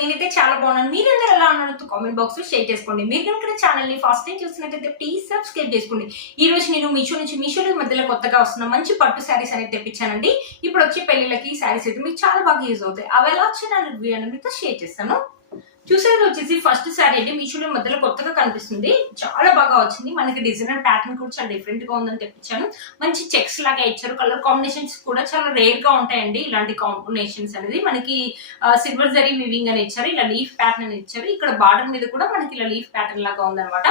నేనైతే చాలా బాగున్నాను. మీరందరూ ఎలా ఉన్నారో కామెంట్ బాక్స్లో షేర్ చేసుకోండి. మీరు కనుక ఛానల్ని ఫస్ట్ టైం చూసినట్టయితే ప్లీజ్ సబ్స్క్రైబ్ చేసుకోండి. ఈ రోజు నేను మీషో నుంచి మీషోలో మధ్యలో కొత్తగా వస్తున్న మంచి పట్టు శారీస్ అనేది తెప్పించానండి. ఇప్పుడు వచ్చే పెళ్ళిళ్ళకి ఈ శారీస్ అయితే మీకు చాలా బాగా యూజ్ అవుతాయి. అవి ఎలా వచ్చిన రివ్యూ అనేది మీతో షేర్ చేస్తాను. చూసేది వచ్చేసి ఫస్ట్ శారీ అంటే మీషోలో మధ్యలో కొత్తగా కనిపిస్తుంది. చాలా బాగా వచ్చింది. మనకి డిజైనర్ ప్యాటర్న్ కూడా చాలా డిఫరెంట్గా ఉందని తెప్పించాను. మంచి చెక్స్ లాగా ఇచ్చారు. కలర్ కాంబినేషన్స్ కూడా చాలా రేర్గా ఉంటాయండి ఇలాంటి కాంబినేషన్స్ అనేది. మనకి సిల్వర్ జరీ వివింగ్ అని ఇచ్చారు. ఇలా లీఫ్ ప్యాటర్న్ అని ఇచ్చారు. ఇక్కడ బార్డర్ మీద కూడా మనకి ఇలా లీఫ్ ప్యాటర్న్ లాగా ఉందన్నమాట.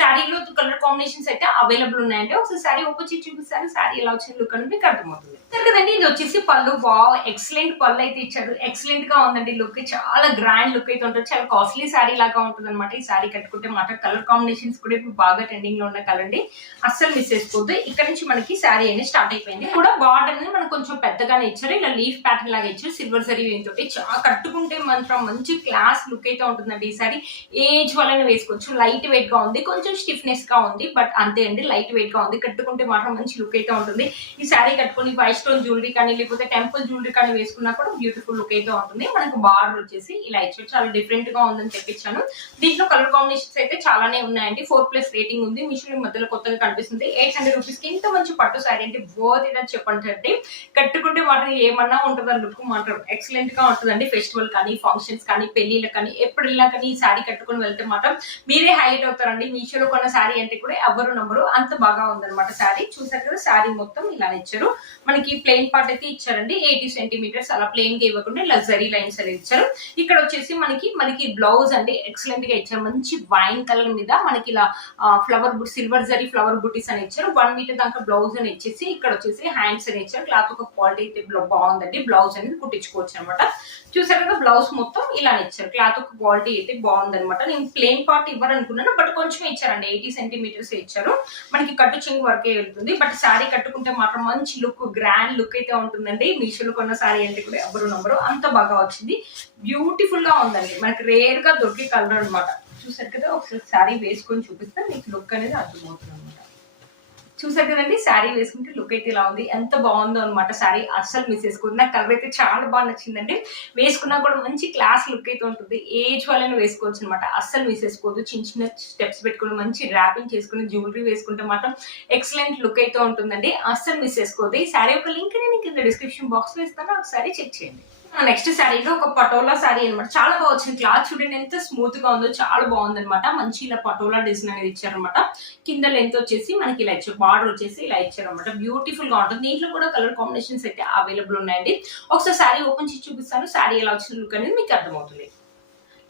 శారీలో కలర్ కాంబినేషన్స్ అయితే అవైలబుల్ ఉన్నాయండి. ఒకసారి శారీ ఓపెన్ చేసి చూపిస్తాను. శారీ ఎలా వచ్చింది లుక్ అని మీకు అర్థమవుతుంది. సరే కదండి ఇది వచ్చేసి పళ్ళు. వావ్ ఎక్సలెంట్ పళ్ళు అయితే ఇచ్చారు. ఎక్సలెంట్గా ఉందండి లుక్ చాలా గ్రాండ్ లుక్ అయితే ఉంటుంది. చాలా కాస్ట్లీ శారీ లాగా ఉంటుంది అనమాట ఈ శారీ కట్టుకుంటే మాట కలర్ కాంబినేషన్స్ కూడా ఇప్పుడు బాగా ట్రెండింగ్లో ఉన్న కలర్ అండి. అస్సలు మిస్ చేసుకోవద్దు. ఇక్కడ నుంచి మనకి శారీ అనేది స్టార్ట్ అయిపోయింది. కూడా బార్డర్ అనేది మనకు కొంచెం పెద్దగానే ఇచ్చారు. ఇలా లీఫ్ ప్యాటర్న్ లాగా ఇచ్చారు. సిల్వర్ సరీ తోటి చాలా కట్టుకుంటే మాత్రం మంచి క్లాస్ లుక్ అయితే ఉంటుందండి ఈ శారీ. ఏజ్ వాళ్ళని వేసుకోవచ్చు. లైట్ వెయిట్గా ఉంది. కొంచెం స్టిఫ్నెస్గా ఉంది. బట్ అంతే అండి. లైట్ వెయిట్గా ఉంది. కట్టుకుంటే మాత్రం మంచి లుక్ అయితే ఉంటుంది. ఈ శారీ కట్టుకుని వైట్ స్టోన్ జ్యువెలరీ కానీ లేకపోతే టెంపుల్ జ్యువెలరీ కానీ వేసుకున్నా కూడా బ్యూటిఫుల్ లుక్ అయితే ఉంటుంది. మనకు బార్డర్ వచ్చేసి ఇలా ఇచ్చారు. చాలా డిఫరెంట్ గా ఉందని తెప్పించాను. దీంట్లో కలర్ కాంబినేషన్స్ అయితే చాలానే ఉన్నాయండి. ఫోర్ ప్లస్ రేటింగ్ ఉంది. మిషన్ మధ్యలో కొత్తగా కనిపిస్తుంది. ఎయిట్ హండ్రెడ్ రూపీస్కి ఇంత మంచి పట్టు సారీ అంటే బోత్ ఇదని చెప్పండి కట్టుకుంటే మాత్రం ఏమన్నా ఉంటుందా లుక్ మాత్రం ఎక్సలెంట్గా ఉంటుందండి. ఫెస్టివల్ కానీ ఫంక్షన్స్ కానీ పెళ్ళిళ్ళకి కానీ ఎప్పుడు వెళ్ళినా కానీ ఈ సారీ కట్టుకుని వెళ్తే మాత్రం మీరే హైలైట్ అవుతారండి. మీషోలో కొన్న శారీ అంటే కూడా ఎవరు నంబరు అంత బాగా ఉందన్నమాట సారీ చూసారు కదా శారీ మొత్తం ఇలా ఇచ్చారు. మనకి ప్లెయిన్ పార్ట్ అయితే ఇచ్చారండి. ఎయిటీ సెంటీమీటర్స్ అలా ప్లెయిన్గా ఇవ్వకుండా లగ్జరీ లైన్స్ అనేది ఇచ్చారు. ఇక్కడ వచ్చేసి మనకి మనకి బ్లౌజ్ అండి ఎక్సలెంట్గా ఇచ్చారు. మంచి వైన్ కలర్ మీద మనకి ఇలా ఫ్లవర్ బుట్ సిల్వర్ జరీ ఫ్లవర్ బుటీస్ అని ఇచ్చారు. వన్ మీటర్ దాకా బ్లౌజ్ అని ఇచ్చేసి ఇక్కడ వచ్చేసి హ్యాండ్స్ అని ఇచ్చారు. క్లాత్ ఒక క్వాలిటీ అయితే బాగుందండి. బ్లౌజ్ అనేది కుట్టించుకోవచ్చు అనమాట చూసారు కదా బ్లౌజ్ మొత్తం ఇలా ఇచ్చారు. క్లాత్ ఒక క్వాలిటీ అయితే బాగుందన్నమాట. నేను ప్లేన్ పార్ట్ ఇవ్వాలనుకున్నాను బట్ కొంచెం ఇచ్చారండి. ఎయిటీ సెంటీమీటర్స్ ఇచ్చారు. మనకి కట్టు చింగ్ వర్కే వెళ్తుంది. బట్ శారీ కట్టుకుంటే మాత్రం మంచి లుక్ గ్రాండ్ లుక్ అయితే ఉంటుందండి. మీషోలో కొన్న శారీ అంటే కూడా ఎవరు నంబరు అంత బాగా వచ్చింది. బ్యూటిఫుల్గా ఉందండి. మనకి రేర్గా దొరికే కలర్ అనమాట చూసారు కదా? ఒకసారి శారీ వేసుకొని చూపిస్తే మీకు లుక్ అనేది అర్థమవుతుంది అనమాట చూసారు కదండి? శారీ వేసుకుంటే లుక్ అయితే ఇలా ఉంది. ఎంత బాగుందో అనమాట శారీ. అస్సలు మిస్ చేసుకోదు నాకు కలర్ అయితే చాలా బాగా నచ్చిందండి. వేసుకున్నా కూడా మంచి క్లాస్ లుక్ అయితే ఉంటుంది. ఏజ్ వాళ్ళని వేసుకోవచ్చు అనమాట అస్సలు మిస్ చేసుకోవద్దు. చిన్న చిన్న స్టెప్స్ పెట్టుకుని మంచి ర్యాపింగ్ చేసుకుని జ్యువెలరీ వేసుకుంటే మాత్రం ఎక్సలెంట్ లుక్ అయితే ఉంటుందండి. అస్సలు మిస్ చేసుకోవద్దు. ఈ శారీ యొక్క లింక్ నేను కింద డిస్క్రిప్షన్ బాక్స్లో ఇస్తాను. ఒకసారి చెక్ చేయండి. నెక్స్ట్ శారీలో ఒక పటోలా శారీ అనమాట చాలా బాగా వచ్చింది. క్లాత్ చూడండి ఎంత స్మూత్గా ఉందో చాలా బాగుంది అనమాట మంచి ఇలా పటోలా డిజైన్ అనేది ఇచ్చారనమాట కింద లెంత్ వచ్చేసి మనకి ఇలా ఇచ్చారు. బార్డర్ వచ్చేసి ఇలా ఇచ్చారనమాట బ్యూటిఫుల్గా ఉంటుంది. దీంట్లో కూడా కలర్ కాంబినేషన్స్ అయితే అవైలబుల్ ఉన్నాయండి. ఒకసారి శారీ ఓపెన్ చేసి చూపిస్తాను. శారీ ఎలా వచ్చిన లుక్ అనేది మీకు అర్థమవుతుంది.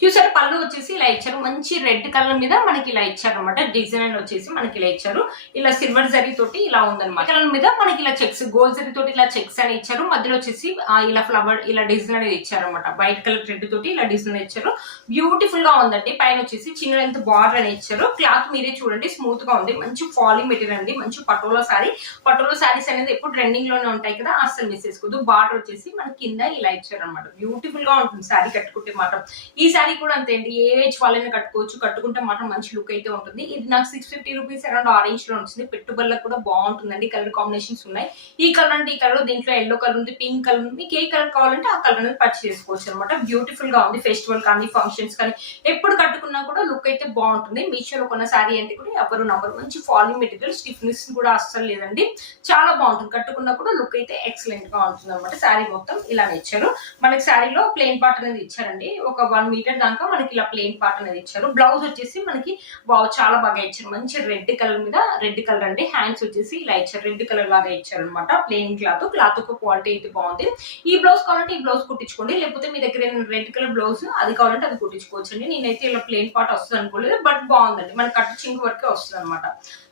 చూసారు పళ్ళు వచ్చేసి ఇలా ఇచ్చారు. మంచి రెడ్ కలర్ మీద మనకి ఇలా ఇచ్చారు అనమాట డిజైన్ వచ్చేసి మనకి ఇలా ఇచ్చారు. ఇలా సిల్వర్ జరీ తోటి ఇలా ఉందన్నమాట. కలర్ మీద మనకి ఇలా చెక్స్ గోల్డ్ జరీ తోటి ఇలా చెక్స్ అని ఇచ్చారు. మధ్యలో వచ్చేసి ఇలా ఫ్లవర్ ఇలా డిజైన్ అనేది ఇచ్చారు అనమాట వైట్ కలర్ రెడ్ తోటి ఇలా డిజైన్ ఇచ్చారు. బ్యూటిఫుల్గా ఉందండి. పైన వచ్చేసి చిన్న లెంత్ బార్డర్ అని ఇచ్చారు. క్లాత్ మీరే చూడండి. స్మూత్గా ఉంది. మంచి ఫాలింగ్ మెటీరియల్ అండి. మంచి పటోలా సారీ పటోలా సారీస్ అనేది ఎప్పుడు ట్రెండింగ్లోనే ఉంటాయి కదా. అసలు మిస్ చేసుకోవద్దు. బార్డర్ వచ్చేసి మన కింద ఇలా ఇచ్చారు అనమాట బ్యూటిఫుల్గా ఉంటుంది. సారీ కట్టుకుంటే మాత్రం. ఈ సారీ శారీ కూడా అంతే అండి. ఏ ఏజ్ వాళ్ళని కట్టుకోవచ్చు. కట్టుకుంటే మాత్రం మంచి లుక్ అయితే ఉంటుంది. ఇది నాకు సిక్స్ ఫిఫ్టీ రూపీస్ అరౌండ్ ఆరెంజ్లో వచ్చింది. పెట్టుబడులకు కూడా బాగుంటుందండి. కలర్ కాంబినేషన్స్ ఉన్నాయి. ఈ కలర్ అంటే ఈ కలర్ దీంట్లో ఎల్లో కలర్ ఉంది పింక్ కలర్ ఉంది. మీకు ఏ కలర్ కావాలంటే ఆ కలర్ అనేది పర్చేస్ చేసుకోవచ్చు అనమాట బ్యూటిఫుల్గా ఉంది. ఫెస్టివల్ కానీ ఫంక్షన్స్ కానీ ఎప్పుడు కట్టుకున్నా కూడా లుక్ అయితే బాగుంటుంది. మీషోలో కొన్న శారీ అంటే కూడా ఎవరు నంబర్ మంచి ఫాలింగ్ మెటీరియల్ స్టిఫ్నెస్ కూడా అస్సలు లేదండి. చాలా బాగుంటుంది. కట్టుకున్నా కూడా లుక్ అయితే ఎక్సలెంట్గా ఉంటుంది అనమాట శారీ మొత్తం ఇలానే ఇచ్చారు మనకి శారీలో ప్లెయిన్ పార్ట్ అనేది ఇచ్చారండి. ఒక వన్ మీటర్ దాకా మనకి ఇలా ప్లెయిన్ పార్ట్ అనేది ఇచ్చారు. బ్లౌజ్ వచ్చేసి మనకి బాగా చాలా బాగా ఇచ్చారు. మంచి రెడ్ కలర్ మీద రెడ్ కలర్ అండి. హ్యాండ్స్ వచ్చేసి ఇలా ఇచ్చారు. రెడ్ కలర్ లాగా ఇచ్చారు అనమాట ప్లెయిన్ క్లాత్ క్లాత్ ఒక క్వాలిటీ అయితే బాగుంది. ఈ బ్లౌజ్ కావాలంటే ఈ బ్లౌజ్ కుట్టించుకోండి. లేకపోతే మీ దగ్గర రెడ్ కలర్ బ్లౌజ్ అది కావాలంటే అది కుట్టించుకోవచ్చు అండి నేనైతే ఇలా ప్లెయిన్ పార్ట్ వస్తుంది అనుకోలేదు బట్ బాగుందండి. మన కట్ చింగు వరకే వస్తుంది అనమాట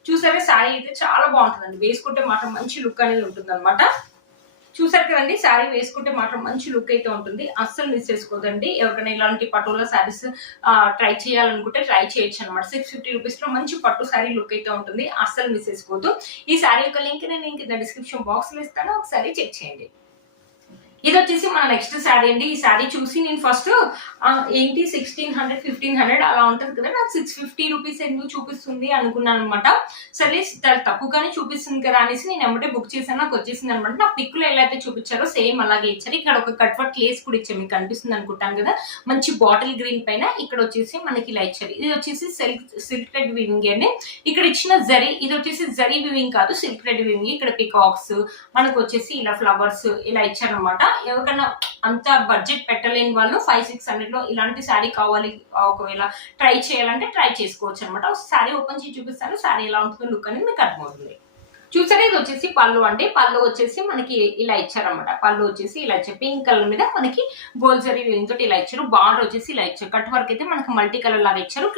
చూసారే? శారీ అయితే చాలా బాగుంటుందండి. వేసుకుంటే మాత్రం మంచి లుక్ అనేది ఉంటుంది అనమాట చూసారు కదండి శారీ వేసుకుంటే మాత్రం మంచి లుక్ అయితే ఉంటుంది. అస్సలు మిస్ చేసుకోదండి. ఎవరికైనా ఇలాంటి పటోలా శారీస్ ట్రై చేయాలనుకుంటే ట్రై చేయొచ్చు అనమాట సిక్స్ ఫిఫ్టీ రూపీస్లో మంచి పట్టు శారీ లుక్ అయితే ఉంటుంది. అస్సలు మిస్ చేసుకోవద్దు. ఈ శారీ యొక్క లింక్ నేను కింద డిస్క్రిప్షన్ బాక్స్లో ఇస్తాను. ఒకసారి చెక్ చేయండి. ఇది వచ్చేసి మన నెక్స్ట్ శారీ అండి. ఈ శారీ చూసి నేను ఫస్ట్ ఏంటి? సిక్స్టీన్ హండ్రెడ్ ఫిఫ్టీన్ హండ్రెడ్ అలా ఉంటుంది కదా? నాకు సిక్స్ ఫిఫ్టీ రూపీస్ ఎందుకు చూపిస్తుంది అనుకున్నాను అనమాట సరే చాలా తక్కువగానే చూపిస్తుంది కదా అనేసి నేను ఎమ్మటే బుక్ చేశాను. నాకు వచ్చేసింది అనమాట నా పిక్లో ఎలా అయితే చూపించారో సేమ్ అలాగే ఇచ్చారు. ఇక్కడ ఒక కట్వర్ట్ లేస్ కూడా ఇచ్చారు. మీకు కనిపిస్తుంది అనుకుంటాను కదా? మంచి బాటిల్ గ్రీన్ పైన ఇక్కడ వచ్చేసి మనకి ఇలా ఇచ్చారు. ఇది వచ్చేసి సిల్క్ సిల్క్ రెడ్ వివింగ్ అండి. ఇక్కడ ఇచ్చిన జరీ ఇది వచ్చేసి జరీ వివింగ్ కాదు సిల్క్ రెడ్ వివింగ్ ఇక్కడ పికాక్స్ మనకు వచ్చేసి ఇలా ఫ్లవర్స్ ఇలా ఇచ్చారనమాట ఎవరికైనా అంత బడ్జెట్ పెట్టలేని వాళ్ళు ఫైవ్ సిక్స్ హండ్రెడ్లో ఇలాంటి శారీ కావాలి ఒకవేళ ట్రై చేయాలంటే ట్రై చేసుకోవచ్చు అనమాట శారీ ఓపెన్ చేసి చూపిస్తాను శారీ ఎలా ఉంటుందో లుక్ అనేది మీకు అర్థమవుతుంది. చూసారా ఇది వచ్చేసి పళ్ళు అంటే పళ్ళు వచ్చేసి మనకి ఇలా ఇచ్చారనమాట పళ్ళు వచ్చేసి ఇలా ఇచ్చారు. పింక్ కలర్ మీద మనకి గోల్డ్ జరీ తోటి ఇలా ఇచ్చారు. బార్డర్ వచ్చేసి ఇలా ఇచ్చారు. కట్ వర్క్ అయితే మనకి మల్టీ కలర్ లాగా ఇచ్చారు.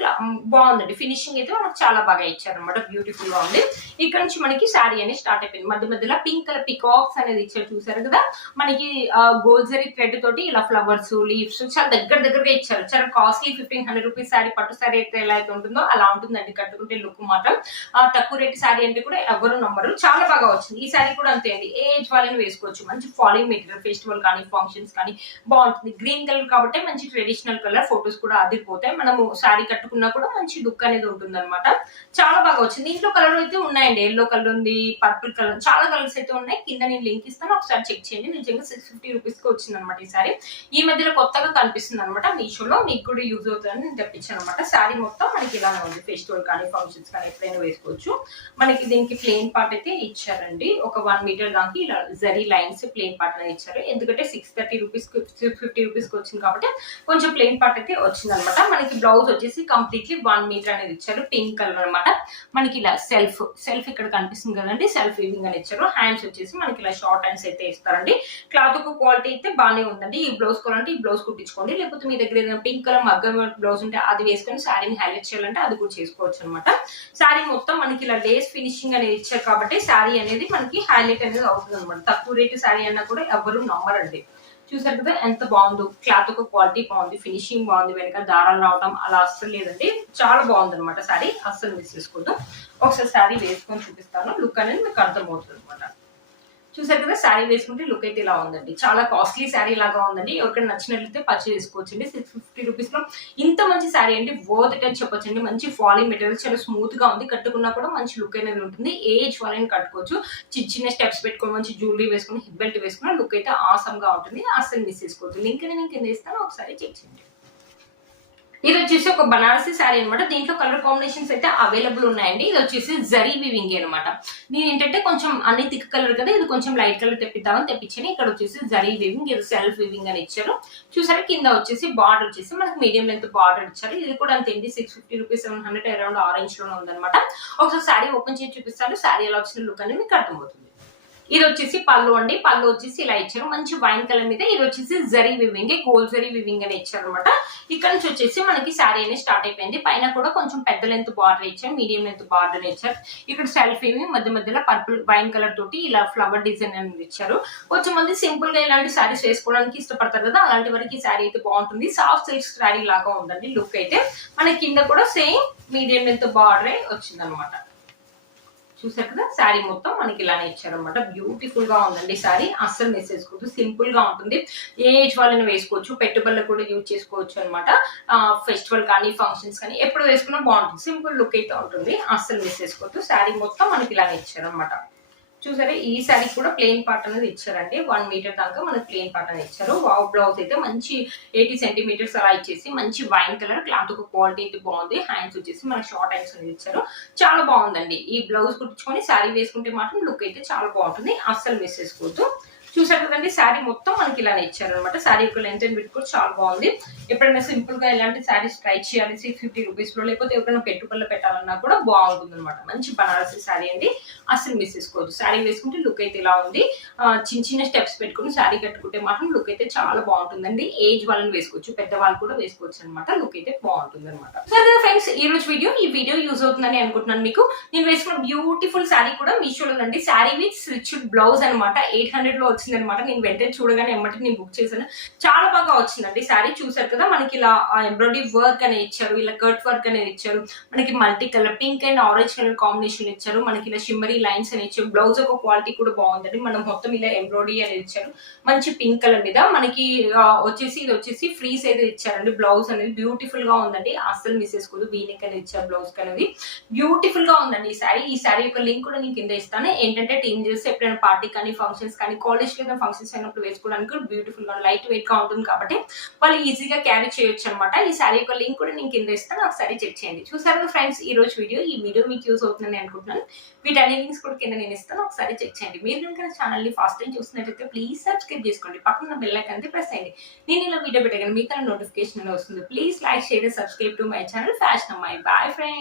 బాగుందండి. ఫినిషింగ్ అయితే మనకు చాలా బాగా ఇచ్చారు అనమాట బ్యూటిఫుల్గా ఉంది. ఇక్కడ నుంచి మనకి శారీ అనేది స్టార్ట్ అయిపోయింది. మధ్య మధ్యలో పింక్ కలర్ పికాక్స్ అనేది ఇచ్చారు. చూసారు కదా? మనకి గోల్డ్ జరీ థ్రెడ్ తోటి ఇలా ఫ్లవర్స్ లీవ్స్ చాలా దగ్గర దగ్గరగా ఇచ్చారు. చాలా costly fifteen hundred rupees sari పట్టు శారీ అయితే ఎలా అయితే ఉంటుందో అలా ఉంటుందండి. కట్టుకుంటే లుక్ మాత్రం. ఆ, తక్కువ రేట్ శారీ అంటే కూడా ఎవరు నమ్మరు. చాలా బాగా వచ్చింది. ఈ శారీ కూడా అంతే అండి. ఏ ఏజ్ వాళ్ళని వేసుకోవచ్చు. మంచి ఫాలింగ్ మెటీరియల్ ఫెస్టివల్ కానీ ఫంక్షన్స్ కానీ బాగుంటుంది. గ్రీన్ కలర్ కాబట్టి మంచి ట్రెడిషనల్ కలర్ ఫొటోస్ కూడా అదిరిపోతాయి మనము శారీ కట్టుకున్నా కూడా మంచి లుక్ అనేది ఉంటుంది చాలా బాగా వచ్చింది. ఇంట్లో కలర్ అయితే ఉన్నాయండి. ఎల్లో కలర్ ఉంది పర్పుల్ కలర్ చాలా కలర్స్ అయితే ఉన్నాయి. కింద నేను లింక్ ఇస్తాను. ఒకసారి చెక్ చేయండి. నిజంగా సిక్స్ ఫిఫ్టీ రూపీస్కి వచ్చింది అనమాట ఈ సారీ ఈ మధ్యలో కొత్తగా కనిపిస్తుంది అనమాట మీషోలో. మీకు కూడా యూజ్ అవుతుందని నేను తెప్పించాను అనమాట శారీ మొత్తం మనకి ఇలానే ఉంది. ఫెస్టివల్ కానీ ఫంక్షన్స్ కానీ ఎప్పుడైనా వేసుకోవచ్చు. మనకి దీనికి ప్లెయిన్ పార్ట్ అయితే ఇచ్చారండి. ఒక వన్ మీటర్ దానికి ఇలా జరీ లైన్స్ ప్లెయిన్ పార్ట్ అనేది ఇచ్చారు. ఎందుకంటే సిక్స్ థర్టీ రూపీస్ ఫిఫ్టీ రూపీస్కి వచ్చింది కాబట్టి కొంచెం ప్లెయిన్ పార్ట్ అయితే వచ్చింది అనమాట మనకి బ్లౌజ్ వచ్చేసి కంప్లీట్లీ వన్ మీటర్ అనేది ఇచ్చారు. పింక్ కలర్ అన్నమాట మనకి ఇలా సెల్ఫ్ సెల్ఫ్ ఇక్కడ కనిపిస్తుంది కదండి. సెల్ఫ్ వీవింగ్ అని ఇచ్చారు. హ్యాండ్స్ వచ్చేసి మనకి ఇలా షార్ట్ హ్యాండ్స్ అయితే ఇస్తారండి. క్లాత్కు క్వాలిటీ అయితే బాగానే ఉందండి. ఈ బ్లౌజ్ కావాలంటే ఈ బ్లౌజ్ కుట్టించుకోండి. లేకపోతే మీ దగ్గర ఏదైనా పింక్ కలర్ మగ్గం బ్లౌజ్ ఉంటే అది వేసుకొని శారీని హైలైట్ చేయాలంటే అది కూడా చేసుకోవచ్చు అనమాట. శారీ మొత్తం మనకి ఇలా లేస్ ఫినిషింగ్ అనేది ఇచ్చారు కాబట్టి శారీ అనేది మనకి హైలైట్ అనేది అవుతుంది అనమాట తక్కువ రేటు శారీ అన్నా కూడా ఎవరు నమ్మరండి. చూసారు కదా ఎంత బాగుందో. క్లాత్ ఒక క్వాలిటీ బాగుంది ఫినిషింగ్ బాగుంది వెనక దారాలు రావడం అలా అస్సలు లేదండి. చాలా బాగుంది అనమాట శారీ. అస్సలు మిస్ చేసుకోవద్దు. ఒకసారి శారీ వేసుకొని చూపిస్తాను. లుక్ అనేది మీకు అర్థమవుతుంది అనమాట చూసారు కదా శారీ వేసుకుంటే లుక్ అయితే ఇలా ఉందండి. చాలా కాస్ట్లీ శారీ లాగా ఉందండి. ఎవరికైనా నచ్చినట్లయితే పర్చేస్ చేసుకోవచ్చు అండి సిక్స్ ఫిఫ్టీ రూపీస్లో ఇంత మంచి శారీ అంటే వర్త్ ఇట్ అని మంచి ఫాలింగ్ మెటీరియల్ చాలా స్మూత్గా ఉంది. కట్టుకున్నా కూడా మంచి లుక్ అనేది ఉంటుంది. ఏజ్ వాళ్ళని కట్టుకోవచ్చు. చిన్న చిన్న స్టెప్స్ పెట్టుకొని మంచి జ్యువెలరీ వేసుకుని హిప్ బెల్ట్ వేసుకున్న లుక్ అయితే ఆసమ్గా ఉంటుంది. అస్సలు మిస్ చేసుకోవద్దు. లింక్ నేను కింద ఇస్తాను. ఒకసారి చెక్ చేయండి. ఇది వచ్చేసి ఒక బనారసి శారీ అనమాట దీంట్లో కలర్ కాంబినేషన్స్ అయితే అవైలబుల్ ఉన్నాయండి. ఇది వచ్చేసి జరీ వివింగ్ అనమాట నేను ఏంటంటే కొంచెం అన్ని థిక్ కలర్ కదా ఇది కొంచెం లైట్ కలర్ తెప్పిద్దామని తెప్పించాను. ఇక్కడ వచ్చేసి జరీ వివింగ్ ఇది సెల్ఫ్ వివింగ్ అని ఇచ్చారు. చూసారా కింద వచ్చేసి బార్డర్ వచ్చేసి మనకి మీడియం లెంత్ బార్డర్ ఇచ్చారు. ఇది కూడా అంతేంటి six fifty rupees seven hundred around ఆరెంజ్లోనే ఉందన్నమాట. ఒకసారి శారీ ఓపెన్ చేసి చూపిస్తాను. శారీ ఎలా వచ్చిన లుక్ అనేది మీకు అర్థమవుతుంది. ఇది వచ్చేసి పళ్ళు అండి. పళ్ళు వచ్చేసి ఇలా ఇచ్చారు. మంచి వైన్ కలర్ మీద ఇది వచ్చేసి zari weaving gold zari weaving అని ఇచ్చారు అనమాట ఇక్కడ నుంచి వచ్చేసి మనకి శారీ అనేది స్టార్ట్ అయిపోయింది. పైన కూడా కొంచెం పెద్ద లెంత్ బార్డర్ ఇచ్చారు. మీడియం లెంత్ బార్డర్ ఇచ్చారు. ఇక్కడ సెల్ఫ్ ఏమి మధ్య మధ్యలో పర్పుల్ వైన్ కలర్ తోటి ఇలా ఫ్లవర్ డిజైన్ అనేది ఇచ్చారు. కొంచెం మంది సింపుల్గా ఇలాంటి శారీస్ వేసుకోవడానికి ఇష్టపడతారు కదా అలాంటి వరకు ఈ శారీ అయితే బాగుంటుంది. సాఫ్ట్ సిల్క్ శారీ లాగా ఉందండి లుక్ అయితే. మన కింద కూడా సేమ్ మీడియం లెంత్ బార్డరే వచ్చింది అనమాట చూసారు కదా? శారీ మొత్తం మనకి ఇలానే ఇచ్చారనమాట బ్యూటిఫుల్గా ఉందండి శారీ. అస్సలు మిస్ చేసుకోవద్దు. సింపుల్గా ఉంటుంది. ఏ ఏజ్ వాళ్ళని వేసుకోవచ్చు. పెట్టుబడులకు కూడా యూజ్ చేసుకోవచ్చు అనమాట ఫెస్టివల్ కానీ ఫంక్షన్స్ కానీ ఎప్పుడు వేసుకున్నా బాగుంటుంది. సింపుల్ లుక్ అయితే ఉంటుంది. అస్సలు మిస్ చేసుకోవద్దు. శారీ మొత్తం మనకి ఇలానే ఇచ్చారనమాట చూసారా ఈ శారీ కూడా ప్లెయిన్ పార్ట్ అనేది ఇచ్చారండి. వన్ మీటర్ దాకా మనకి ప్లెయిన్ పార్ట్ అనేది ఇచ్చారు. వావ్ బ్లౌజ్ అయితే మంచి ఎయిటీ సెంటీమీటర్స్ అలా ఇచ్చేసి మంచి వైన్ కలర్ క్లాత్ ఒక క్వాలిటీ అయితే బాగుంది. హ్యాండ్స్ వచ్చేసి మనకి షార్ట్ హ్యాండ్స్ అనేది ఇచ్చారు. చాలా బాగుందండి. ఈ బ్లౌజ్ కుట్టించుకొని శారీ వేసుకుంటే మాత్రం లుక్ అయితే చాలా బాగుంటుంది. అస్సలు మిస్ చేసుకోవద్దు. చూసారు కదండి శారీ మొత్తం మనకి ఇలానే ఇచ్చారనమాట శారీ యొక్క లెంత్ అండ్ విత్ కూడా చాలా బాగుంది. ఎప్పుడైనా సింపుల్గా ఇలాంటి శారీస్ ట్రై చేయాలి సిక్స్ ఫిఫ్టీ రూపీస్లో లేకపోతే ఎవరైనా పెట్టుబడులు పెట్టాలన్నా కూడా బాగుంటుంది అనమాట మంచి బనారసి శారీ అండి. అసలు మిస్ చేసుకోవద్దు. శారీ వేసుకుంటే లుక్ అయితే ఇలా ఉంది. చిన్న చిన్న స్టెప్స్ పెట్టుకుని శారీ కట్టుకుంటే మాత్రం లుక్ అయితే చాలా బాగుంటుందండి. ఏజ్ వాళ్ళని వేసుకోవచ్చు పెద్దవాళ్ళు కూడా వేసుకోవచ్చు అనమాట లుక్ అయితే బాగుంటుంది అనమాట సరే ఫ్రెండ్స్ ఈ రోజు వీడియో ఈ వీడియో యూజ్ అవుతుందని అనుకుంటున్నాను మీకు. నేను వేసుకున్న బ్యూటిఫుల్ శారీ కూడా మీషోలో అండి శారీ విత్ స్విచ్ బ్లౌజ్ అనమాట ఎయిట్ హండ్రెడ్లో వచ్చింది. వచ్చిందనమాట నేను వెంటనే చూడగానే ఎమ్మటి నేను బుక్ చేశాను. చాలా బాగా వచ్చిందండి శారీ. చూసారు కదా మనకి ఇలా ఎంబ్రాయిడరీ వర్క్ అనేది ఇచ్చారు ఇలా కట్ వర్క్ అనేది ఇచ్చారు మనకి multi colour pink and orange colour combination ఇచ్చారు మనకి ఇలా షిమ్మరీ లైన్స్ అని ఇచ్చారు బ్లౌజ్ ఒక క్వాలిటీ కూడా బాగుందండి. మనం మొత్తం ఇలా ఎంబ్రాయిడరీ అనేది ఇచ్చారు. మంచి పింక్ కలర్ మీద మనకి వచ్చేసి ఇది వచ్చేసి ఫ్రీస్ అయితే ఇచ్చారండి. బ్లౌజ్ అనేది బ్యూటిఫుల్గా ఉందండి. అస్సలు మిస్ చేసుకోదు. వీనిక్ అనేది ఇచ్చారు బ్లౌజ్ అనేది. బ్యూటిఫుల్గా ఉందండి ఈ శారీ. ఈ శారీ యొక్క లింక్ కూడా నేను కింద ఇస్తాను. ఏంటంటే టీమ్ చేసి ఎప్పుడైనా పార్టీ కానీ ఫంక్షన్స్ కానీ కాలేజ్ లో ఫంక్షన్స్ అయినప్పుడు వేసుకోవడానికి బ్యూటిఫుల్గా లైట్ వెయిట్గా ఉంటుంది కాబట్టి వాళ్ళు ఈజీగా క్యారీ చేయొచ్చు అనమాట ఈ శారీ యొక్క లింక్ కూడా నేను కింద ఇస్తాను ఒకసారి చెక్ చేయండి. చూసారు కదా ఫ్రెండ్స్ ఈ రోజు వీడియో ఈ వీడియో మీకు యూస్ అవుతుందని అనుకుంటున్నాను. వీటన్ని లింక్స్ కూడా కింద నేను ఇస్తాను ఒకసారి చెక్ చేయండి. మీరు కనుక ఛానల్ని ఫస్ట్ టైం చూస్తున్నట్టయితే ప్లీజ్ సబ్స్క్రైబ్ చేసుకోండి. పక్కన బెల్ ఐకాన్ ప్రెస్ అయ్యండి నేను ఇలా వీడియో పెట్టగానే మీకు నోటిఫికేషన్ వస్తుంది. Please like share subscribe to my channel fashion అమ్మాయి బాయ్ ఫ్రెండ్స్